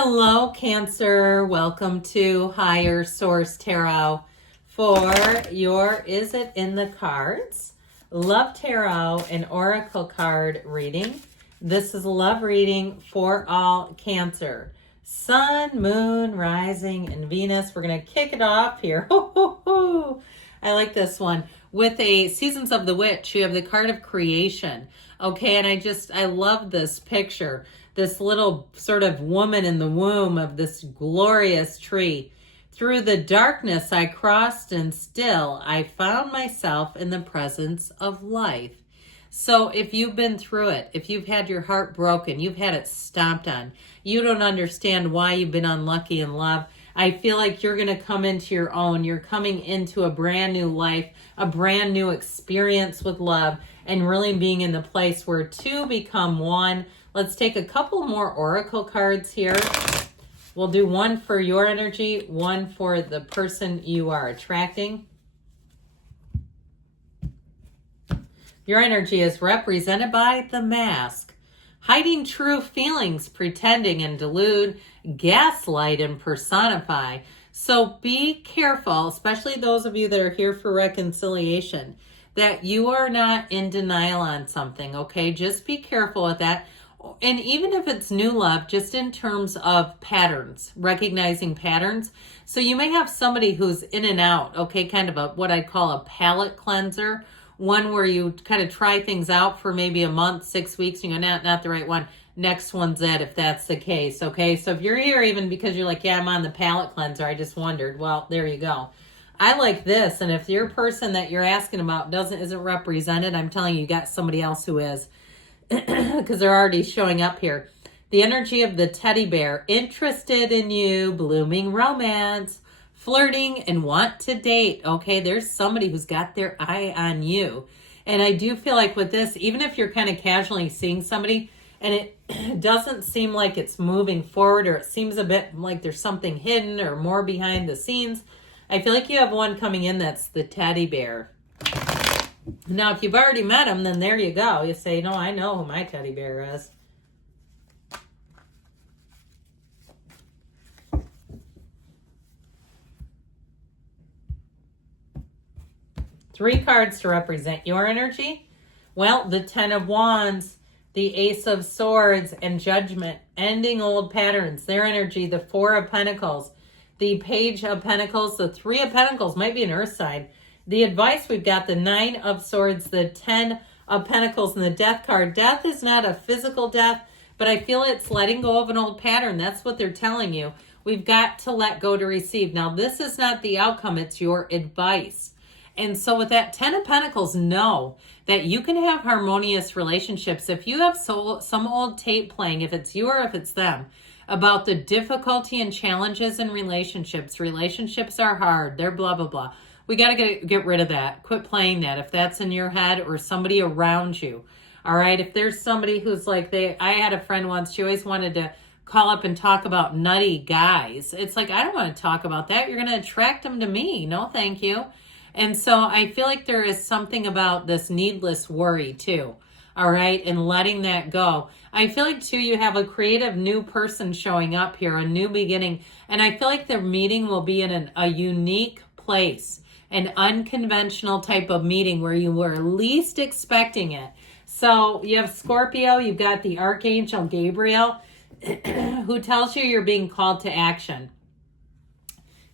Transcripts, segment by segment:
Hello, Cancer. Welcome to Higher Source Tarot for your Is It in the Cards? Love Tarot and Oracle card reading. This is a love reading for all Cancer. Sun, Moon, Rising, and Venus. We're going to kick it off here. I like this one. With a Seasons of the Witch, you have the card of creation. Okay, and I love this picture. This little sort of woman in the womb of this glorious tree. Through the darkness I crossed, and still I found myself in the presence of life. So if you've been through it, if you've had your heart broken, you've had it stomped on, you don't understand why you've been unlucky in love, I feel like you're going to come into your own. You're coming into a brand new life, a brand new experience with love, and really being in the place where two become one. Let's take a couple more oracle cards here. We'll do one for your energy, one for the person you are attracting. Your energy is represented by the Mask. Hiding true feelings, pretending and delude, gaslight and personify. So be careful, especially those of you that are here for reconciliation, that you are not in denial on something, okay? Just be careful with that. And even if it's new love, just in terms of patterns, recognizing patterns. So you may have somebody who's in and out, okay, kind of a what I call a palate cleanser, one where you kind of try things out for maybe a month, 6 weeks, and you go, not the right one. Next one's it, if that's the case, okay? So if you're here even because you're like, yeah, I'm on the palate cleanser, I just wondered, well, there you go. I like this, and if your person that you're asking about isn't represented, I'm telling you, you got somebody else who is. Because they're already showing up here. The energy of the teddy bear, interested in you, blooming romance, flirting, and want to date. Okay, there's somebody who's got their eye on you. And I do feel like with this, even if you're kind of casually seeing somebody and it doesn't seem like it's moving forward, or it seems a bit like there's something hidden or more behind the scenes, I feel like you have one coming in that's the teddy bear. Now, if you've already met him, then there you go. You say, no, I know who my teddy bear is. Three cards to represent your energy. Well, the Ten of Wands, the Ace of Swords, and Judgment. Ending old patterns. Their energy, the Four of Pentacles, the Page of Pentacles, the Three of Pentacles, might be an earth sign. The advice, we've got the Nine of Swords, the Ten of Pentacles, and the Death card. Death is not a physical death, but I feel it's letting go of an old pattern. That's what they're telling you. We've got to let go to receive. Now, this is not the outcome. It's your advice. And so with that Ten of Pentacles, know that you can have harmonious relationships. If you have some old tape playing, if it's you or if it's them, about the difficulty and challenges in relationships. Relationships are hard. They're blah, blah, blah. We got to get rid of that. Quit playing that if that's in your head or somebody around you. All right. If there's somebody who's like, I had a friend once, she always wanted to call up and talk about nutty guys. It's like, I don't want to talk about that. You're going to attract them to me. No, thank you. And so I feel like there is something about this needless worry too. All right. And letting that go. I feel like too, you have a creative new person showing up here, a new beginning. And I feel like the meeting will be in a unique place. An unconventional type of meeting where you were least expecting it. So you have Scorpio, you've got the Archangel Gabriel, who tells you you're being called to action.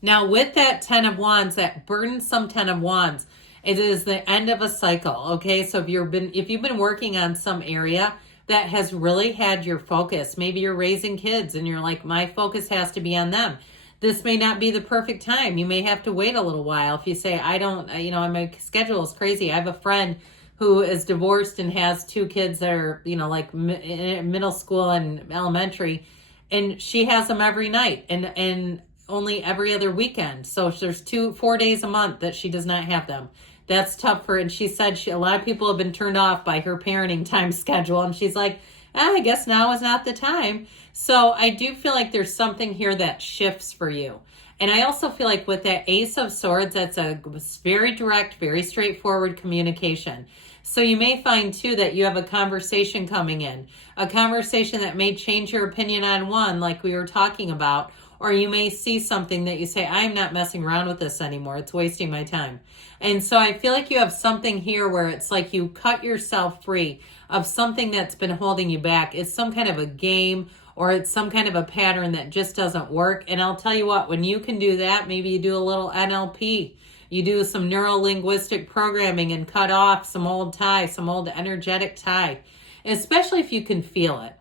Now with that Ten of Wands, that burdensome Ten of Wands, it is the end of a cycle, okay? So if you've been working on some area that has really had your focus, maybe you're raising kids and you're like, my focus has to be on them. This may not be the perfect time. You may have to wait a little while. If you say, my schedule is crazy. I have a friend who is divorced and has 2 kids that are, like middle school and elementary, and she has them every night and only every other weekend. So there's 4 days a month that she does not have them. That's tough for her. And she said a lot of people have been turned off by her parenting time schedule. And she's like, I guess now is not the time. So I do feel like there's something here that shifts for you. And I also feel like with that Ace of Swords, that's a very direct, very straightforward communication. So you may find too that you have a conversation coming in, a conversation that may change your opinion on one, like we were talking about, or you may see something that you say, I'm not messing around with this anymore. It's wasting my time. And so I feel like you have something here where it's like you cut yourself free of something that's been holding you back. It's some kind of a game, or it's some kind of a pattern that just doesn't work. And I'll tell you what, when you can do that, maybe you do a little NLP. You do some neuro-linguistic programming and cut off some old tie, some old energetic tie, especially if you can feel it.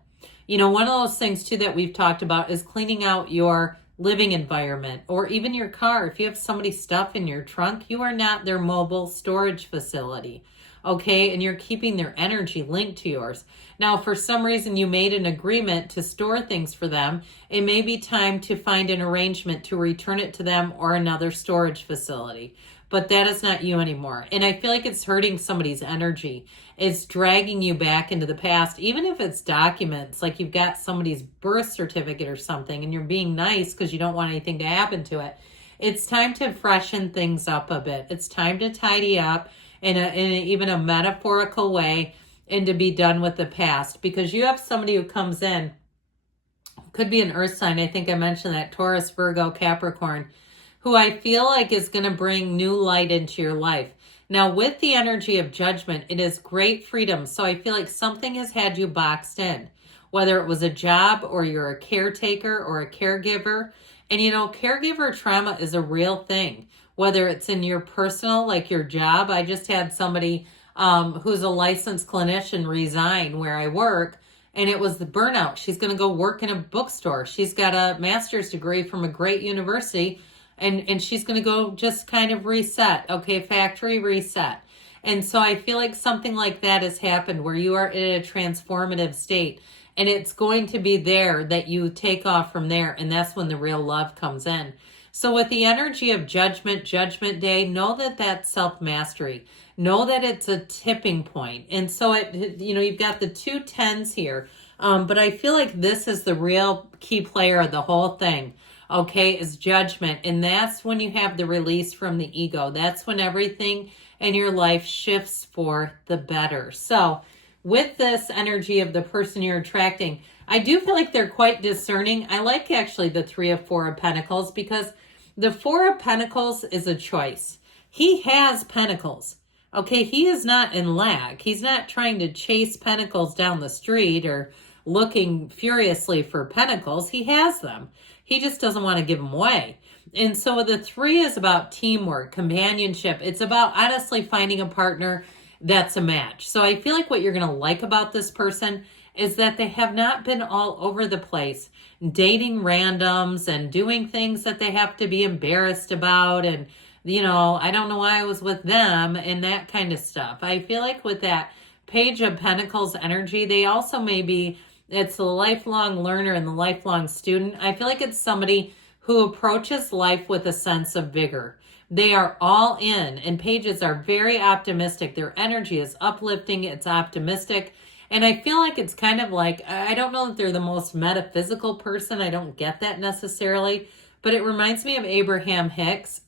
You know, one of those things too that we've talked about is cleaning out your living environment, or even your car. If you have somebody's stuff in your trunk, you are not their mobile storage facility, okay? And you're keeping their energy linked to yours. Now, for some reason you made an agreement to store things for them, it may be time to find an arrangement to return it to them or another storage facility. But that is not you anymore. And I feel like it's hurting somebody's energy. It's dragging you back into the past, even if it's documents, like you've got somebody's birth certificate or something and you're being nice because you don't want anything to happen to it. It's time to freshen things up a bit. It's time to tidy up in even a metaphorical way, and to be done with the past, because you have somebody who comes in, could be an earth sign. I think I mentioned that, Taurus, Virgo, Capricorn, who I feel like is going to bring new light into your life. Now, with the energy of judgment, it is great freedom. So I feel like something has had you boxed in, whether it was a job or you're a caretaker or a caregiver. And you know, caregiver trauma is a real thing, whether it's in your personal, like your job. I just had somebody who's a licensed clinician resign where I work, and it was the burnout. She's going to go work in a bookstore. She's got a master's degree from a great university, and she's going to go just kind of reset, okay, factory reset. And so I feel like something like that has happened where you are in a transformative state, and it's going to be there that you take off from there, and that's when the real love comes in. So with the energy of judgment, Judgment Day, know that that's self-mastery. Know that it's a tipping point. And so, you've got the 2 10s here. But I feel like this is the real key player of the whole thing, okay, is judgment. And that's when you have the release from the ego. That's when everything in your life shifts for the better. So with this energy of the person you're attracting, I do feel like they're quite discerning. I like actually the 3 of 4 of Pentacles, because the 4 of Pentacles is a choice. He has Pentacles. Okay, he is not in lack. He's not trying to chase Pentacles down the street or looking furiously for Pentacles. He has them. He just doesn't want to give them away. And so the 3 is about teamwork, companionship. It's about honestly finding a partner that's a match. So I feel like what you're going to like about this person is that they have not been all over the place dating randoms and doing things that they have to be embarrassed about, and I don't know why I was with them and that kind of stuff. I feel like with that Page of Pentacles energy, they also it's the lifelong learner and the lifelong student. I feel like it's somebody who approaches life with a sense of vigor. They are all in, and Pages are very optimistic. Their energy is uplifting, it's optimistic. And I feel like it's kind of like, I don't know that they're the most metaphysical person. I don't get that necessarily, but it reminds me of Abraham Hicks.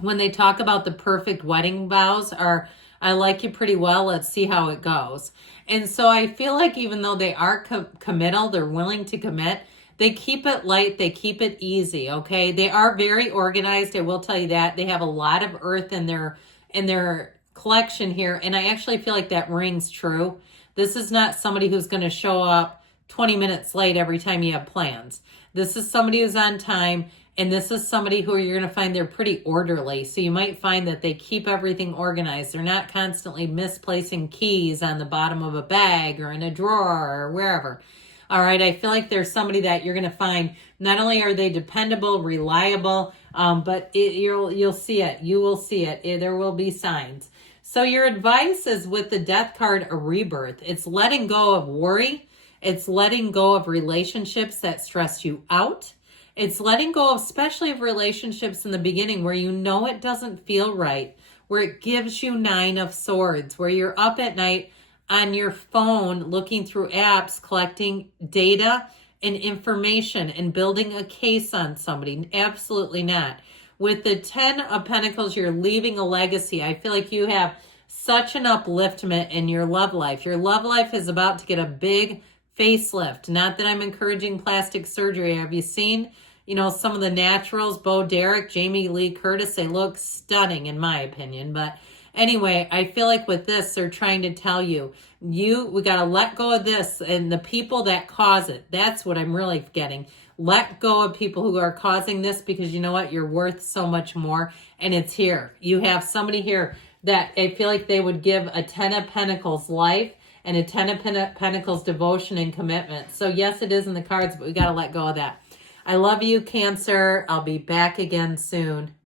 When they talk about the perfect wedding vows, are I like you pretty well, let's see how it goes. And so I feel like even though they are committal, they're willing to commit, they keep it light, they keep it easy, okay? They are very organized, I will tell you that. They have a lot of earth in their collection here, and I actually feel like that rings true. This is not somebody who's going to show up 20 minutes late every time you have plans. This is somebody who's on time. And this is somebody who you're going to find they're pretty orderly. So you might find that they keep everything organized. They're not constantly misplacing keys on the bottom of a bag or in a drawer or wherever. All right, I feel like there's somebody that you're going to find, not only are they dependable, reliable, but you'll see it. You will see it. There will be signs. So your advice is with the Death card, a rebirth. It's letting go of worry. It's letting go of relationships that stress you out. It's letting go, especially of relationships in the beginning where it doesn't feel right, where it gives you 9 of Swords, where you're up at night on your phone looking through apps, collecting data and information and building a case on somebody. Absolutely not. With the 10 of Pentacles, you're leaving a legacy. I feel like you have such an upliftment in your love life. Your love life is about to get a big facelift. Not that I'm encouraging plastic surgery. Have you seen, some of the naturals, Bo Derek, Jamie Lee Curtis? They look stunning in my opinion. But anyway, I feel like with this, they're trying to tell you, we got to let go of this and the people that cause it. That's what I'm really getting. Let go of people who are causing this, because you know what? You're worth so much more, and it's here. You have somebody here that I feel like they would give a 10 of Pentacles life and a 10 of Pentacles devotion and commitment. So yes, it is in the cards, but we got to let go of that. I love you, Cancer. I'll be back again soon.